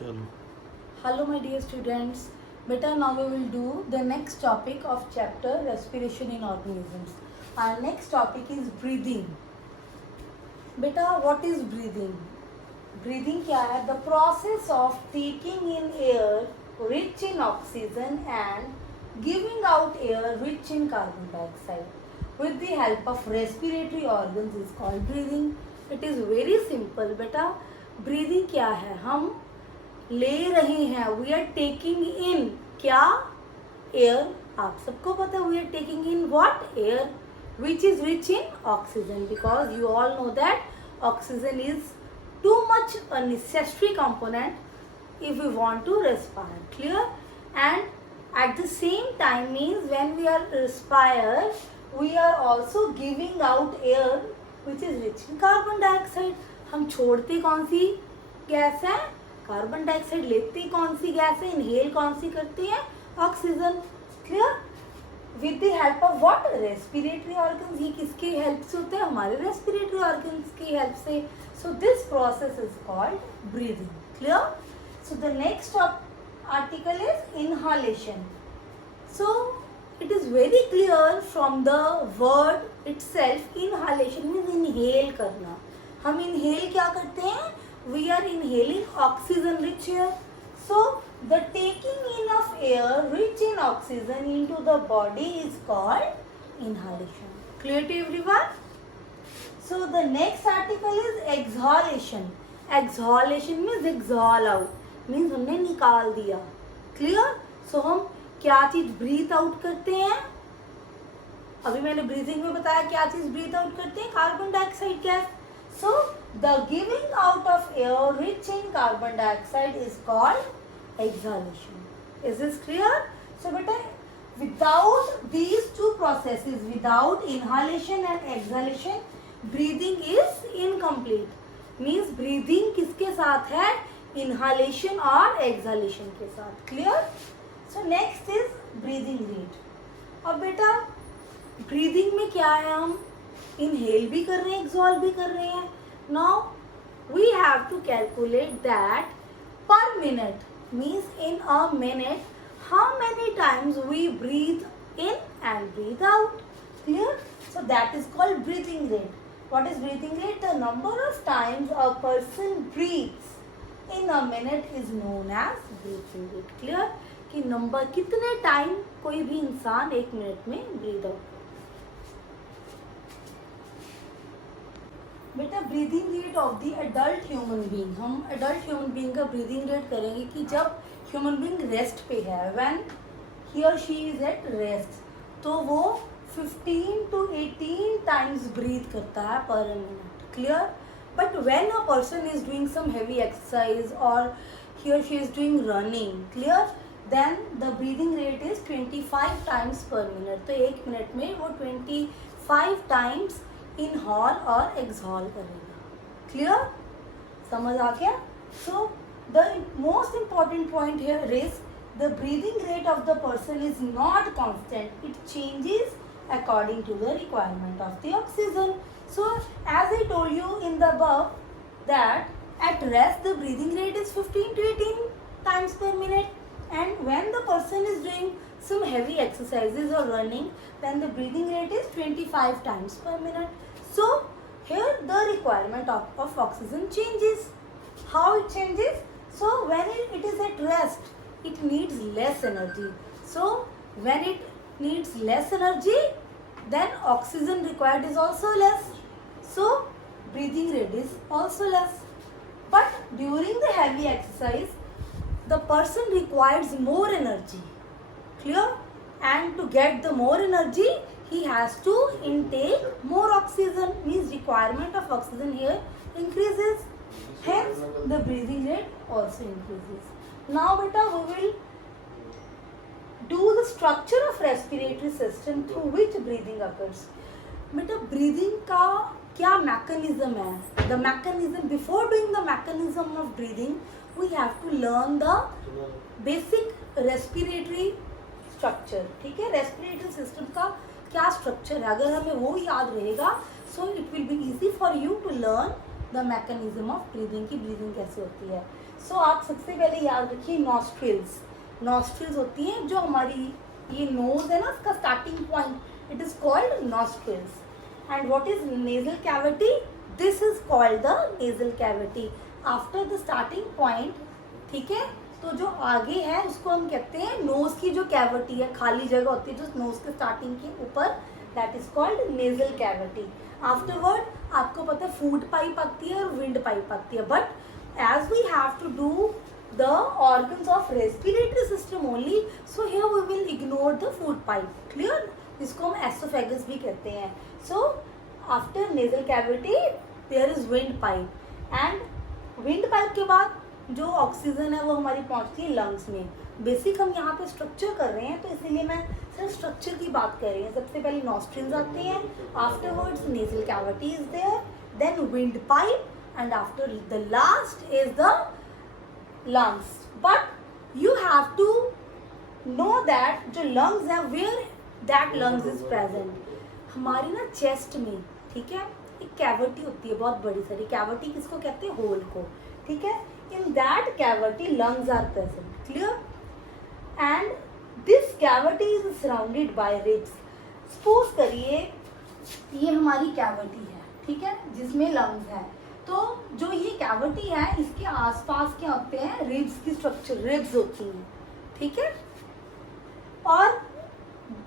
चलो Hello my dear students. Beta, now we will do the next topic of chapter respiration in organisms. Our next topic is breathing. Beta, what is breathing? Breathing क्या है? The process of taking in air rich in oxygen and giving out air rich in carbon dioxide with the help of respiratory organs is called breathing. It is very simple. बेटा breathing क्या है? हम ले रहे हैं, we are taking इन क्या? Air. आप सबको पता है we are taking in what? Air which is rich in oxygen, because you all know that oxygen is too much a necessary component if we want to respire. Clear? And at the same time means when we are respire, we are also giving out air which is rich in carbon dioxide. हम छोड़ते कौन सी gas है? Carbon dioxide. लेते कौन सी gas है? Inhale कौन सी करते हैं? Oxygen. Clear? With the help of what? Respiratory organs. ये किसके हेल्प से होते हैं? हमारे रेस्पिरेटरी ऑर्गन्स की हेल्प से. So this process is called breathing. Clear? So the next article is inhalation. So it is very clear from the word itself. inhalation means inhale करना. हम inhale क्या करते हैं? We are inhaling oxygen rich air. So the taking in of air rich in oxygen into the body is called inhalation. Clear to everyone? So the next article is exhalation. Exhalation means exhale out, means हमने निकाल दिया. Clear? So हम क्या चीज breathe out करते हैं? अभी मैंने ब्रीथिंग में बताया क्या चीज ब्रीथ आउट करते हैं? Carbon dioxide gas. So the giving out of air rich in carbon dioxide is called exhalation. Is this clear? So beta, without these two processes, without inhalation and exhalation, breathing is incomplete. Means breathing किसके साथ है? Inhalation और exhalation के साथ. Clear? So next is breathing rate. अब बेटा breathing में क्या है? हम inhale भी कर रहे हैं, exhale भी कर रहे हैं. Now we have to calculate that per minute, means in a minute how many times we breathe in and breathe out. Clear? So that is called breathing rate. What is breathing rate? The number of times a person breathes in a minute is known as breathing rate. Clear? कि number कितने time कोई भी इंसान एक minute में breathe out. बेटा breathing rate of the adult human being, हम adult human being का ब्रीदिंग रेट करेंगे कि जब ह्यूमन बीइंग रेस्ट पे है, when he or she is at rest, तो वो 15 to 18 टाइम्स ब्रीथ करता है per minute. Clear? But when a person is doing some heavy exercise or he or she is doing running, clear, then the breathing rate is 25 times per minute. तो एक minute में वो 25 times इनहॉल और एक्सहॉल करेगा. Clear? समझ आ गया? So the most important point here is the breathing rate of the person is not constant. It changes according to the requirement of the oxygen. So as I told you in the above that at rest the breathing rate is 15 to 18 times per minute, and when the person is doing some heavy exercises or running, then the breathing rate is 25 times per minute. So here the requirement of oxygen changes. How it changes? So when it is at rest, it needs less energy. So when it needs less energy, then oxygen required is also less. So breathing rate is also less. But during the heavy exercise, the person requires more energy. Clear? And to get the more energy, he has to intake more oxygen. Means requirement of oxygen here increases. Hence the breathing rate also increases. Now beta, we will do the structure of respiratory system through which breathing occurs. बेटा breathing का क्या mechanism है? The mechanism, before doing the mechanism of breathing, we have to learn the basic respiratory structure. ठीक है? respiratory system का क्या structure है? अगर हमें वो याद रहेगा, so it will be easy for you to learn the mechanism of breathing, की breathing कैसे होती है. सो आप सबसे पहले याद रखिए नॉस्ट्रिल्स। नॉस्ट्रिल्स होती हैं जो हमारी ये नोज है ना, उसका starting point, it is called nostrils. And what is nasal cavity? This is called the nasal cavity after the starting point. ठीक है, तो जो आगे है उसको हम कहते हैं नोज की जो कैविटी है, खाली जगह होती है जो नोज के स्टार्टिंग के ऊपर, that is called nasal cavity. Afterward आपको पता है फूड पाइप आती है और विंड पाइप आती है, but as we have to do the organs of respiratory system only, so here we will ignore the food pipe. Clear? इसको हम esophagus भी कहते हैं. So after nasal cavity there is wind pipe, and wind pipe के बाद जो oxygen है वो हमारी पहुंचती है लंग्स में. बेसिक हम यहाँ पे स्ट्रक्चर कर रहे हैं तो इसीलिए मैं सिर्फ स्ट्रक्चर की बात कर रही हूँ. सबसे पहले नॉस्ट्रिल्स आते हैं, afterwards nasal cavity is there, then wind pipe, and after the last is the lungs. But you have to know that जो lungs है where that lungs is present. हमारी ना चेस्ट में, ठीक है, एक कैविटी होती है बहुत बड़ी सारी. कैविटी किसको कहते हैं? होल को. ठीक है, in that cavity lungs are present. Clear? And this cavity is surrounded by ribs. Suppose करिए ये हमारी कैविटी है, ठीक है, जिसमें लंग्स है. तो जो ये कैविटी है इसके आसपास क्या होते हैं? रिब्स की स्ट्रक्चर, रिब्स होती हैं. ठीक है, और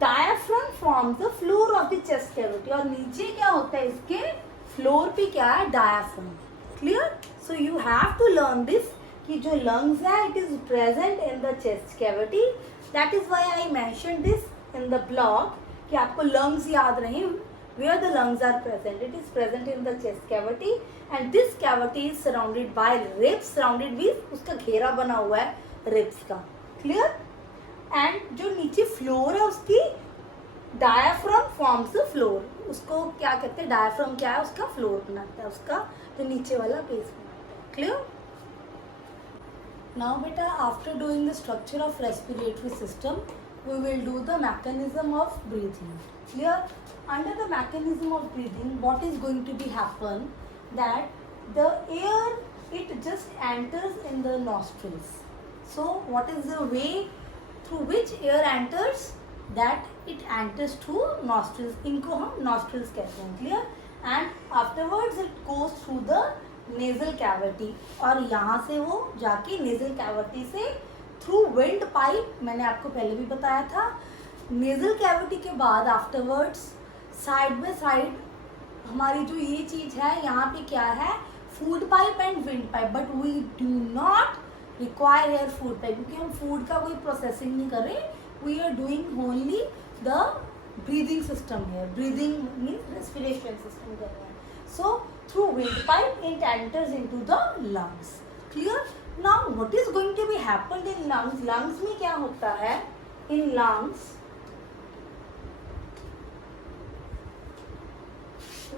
diaphragm forms the floor of the chest cavity, और नीचे क्या होता है इसके फ्लोर पे क्या है? Diaphragm. Clear? So you have to learn this कि जो लंग्स है it is present in the chest cavity. That is why I mention this in the blog कि आपको लंग्स याद रहे. Where the lungs are present, it is present in the chest cavity, and this cavity is surrounded by ribs. Surrounded with उसका घेरा बना हुआ है ribs का. Clear? And जो नीचे floor है उसकी diaphragm forms the floor. उसको क्या कहते हैं? diaphragm क्या है? उसका floor बनाता है, उसका जो नीचे वाला base बनाता है. Clear? Now बेटा, after doing the structure of respiratory system, we will do the mechanism of breathing. Clear? Under the mechanism of breathing, what is going to be happen? That the air, it just enters in the nostrils. So what is the way through which air enters? That it enters through nostrils. इनको हम nostrils कहते हैं. Clear? And afterwards it goes through the nasal cavity, और यहाँ से वो जाके nasal cavity से through wind pipe, मैंने आपको पहले भी बताया था. nasal cavity के बाद afterwards साइड बाय साइड हमारी जो ये चीज़ है यहाँ पे क्या है? Food pipe and wind pipe. But we do not require here food pipe, क्योंकि हम फूड का कोई प्रोसेसिंग नहीं कर रहे. We are doing only the breathing system here. Breathing means respiration system कर रहे हैं. So through wind pipe it enters into the lungs. Clear? Now what is going to be happened in lungs? Lungs में क्या होता है? In lungs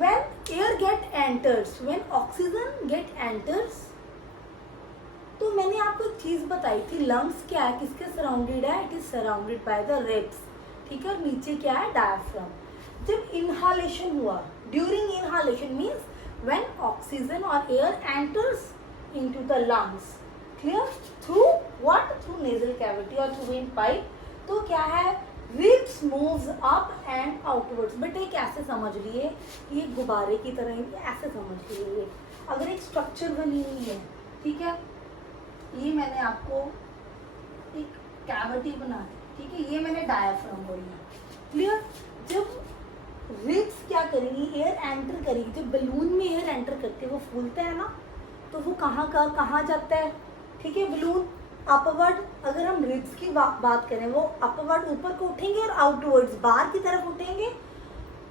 when air get enters, when oxygen get enters, तो मैंने आपको एक चीज बताई थी, लंग्स क्या है, किसके सराउंडेड है? It is surrounded by the ribs. ठीक है, और नीचे क्या है? डायफ्राम. जब इनहालेशन हुआ, ड्यूरिंग इनहालेशन मीन्स व्हेन ऑक्सीजन और air enters into the lungs. Clear? Through what? Through nasal cavity और थ्रू विंड पाइप. तो क्या है? Ribs moves up and outwards. But एक ऐसे समझ लिए, ये गुब्बारे की तरह ऐसे समझ लिए. अगर एक स्ट्रक्चर बनी हुई है, ठीक है, ये मैंने आपको एक कैविटी बना दी, ठीक है, ये मैंने डायफ्राम बोली. क्लियर? जब रिब्स क्या करेंगी? एयर एंटर करेगी. जब बलून में एयर एंटर करती है वो फूलता है ना, तो वो कहाँ जाता है? ठीक है, बलून अपवर्ड. अगर हम रिब्स की बात करें, वो अपवर्ड ऊपर को उठेंगे और आउटवर्ड्स बाहर की तरफ उठेंगे.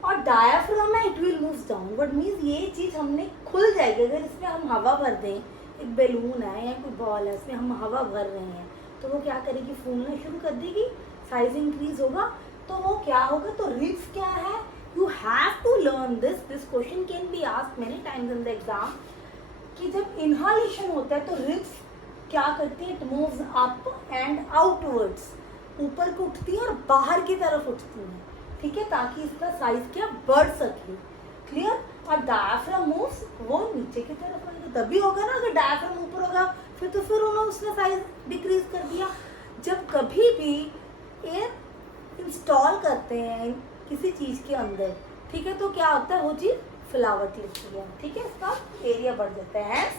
और डायफ्राम है, it will move downward. Means ये चीज़ हमने खुल जाएगी. अगर इसमें हम हवा भर दें, एक बैलून है या कोई बॉल है, इसमें हम हवा भर रहे हैं, तो वो क्या करेगी? फूलना शुरू कर देगी, साइज इंक्रीज होगा. तो वो क्या होगा? तो रिब्स क्या है? You have to learn this. This question can be asked many times in the exam कि जब इनहालेशन होता है तो रिब्स क्या करती है? It moves up and outwards. ऊपर को उठती है और बाहर की तरफ उठती है. ठीक है, ताकि इसका साइज क्या बढ़ सके. क्लियर? और डायफ्राम मूव्स, वो नीचे की तरफ होगा. तभी होगा ना, अगर डायफ्राम ऊपर होगा फिर उन्होंने उसने साइज डिक्रीज कर दिया। जब कभी भी एयर इंस्टॉल करते हैं किसी चीज़ के अंदर, ठीक है, तो क्या होता है, वो चीज़ फ्लावट लगती है, ठीक है, इसका एरिया बढ़ जाता है।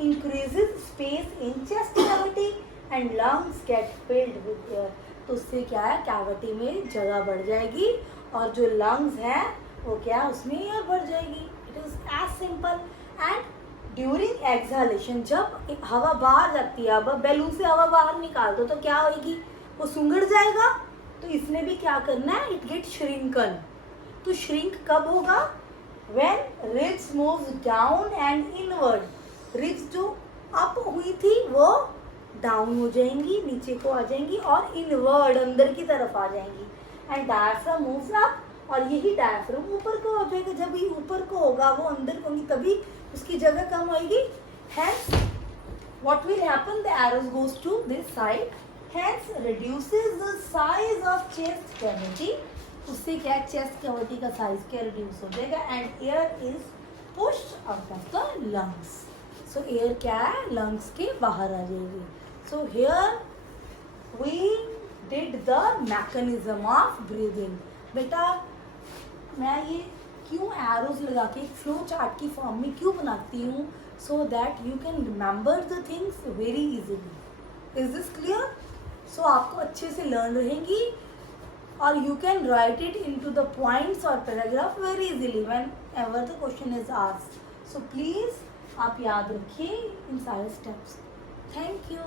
Increases space in chest cavity and lungs get filled with air. तो उससे क्या है, कैविटी में जगह बढ़ जाएगी और जो लंग्स है वो क्या है, उसमें एयर बढ़ जाएगी। It is as simple. And during exhalation, जब हवा बाहर जाती है, अब बैलून से हवा बाहर निकाल दो तो क्या होगी, वो सुंगड़ जाएगा। तो इसने भी क्या करना है, इट गेट श्रिंकन। तो श्रिंक कब होगा, when ribs moves down and inward. Ribs जो अप हुई थी वो डाउन हो जाएंगी, नीचे को आ जाएंगी, और इनवर्ड अंदर की तरफ आ जाएंगी। एंड डायफ्राम मूव्स अप, और यही डायफ्राम ऊपर को हो जाएगा। जब ये ऊपर को होगा, वो अंदर को होगी, तभी उसकी जगह कम होगी। Hence, what will happen? The arrows goes to this side. Hence, reduces the size of chest cavity. उससे क्या, चेस्ट कैविटी का साइज क्या रिड्यूस हो जाएगा। And air is pushed out of the lungs. So air क्या है, lungs के बाहर आ जाएगी। So here we did the mechanism of breathing. बेटा मैं ये क्यों एरोज लगा के एक फ्लो चार्ट की फॉर्म में क्यों बनाती हूँ, so that you can remember the things very easily. Is this clear? So आपको अच्छे से लर्न रहेंगी और you can write it into the points or paragraph very easily whenever the question is asked. So please आप याद रखिए इन सारे steps. Thank you.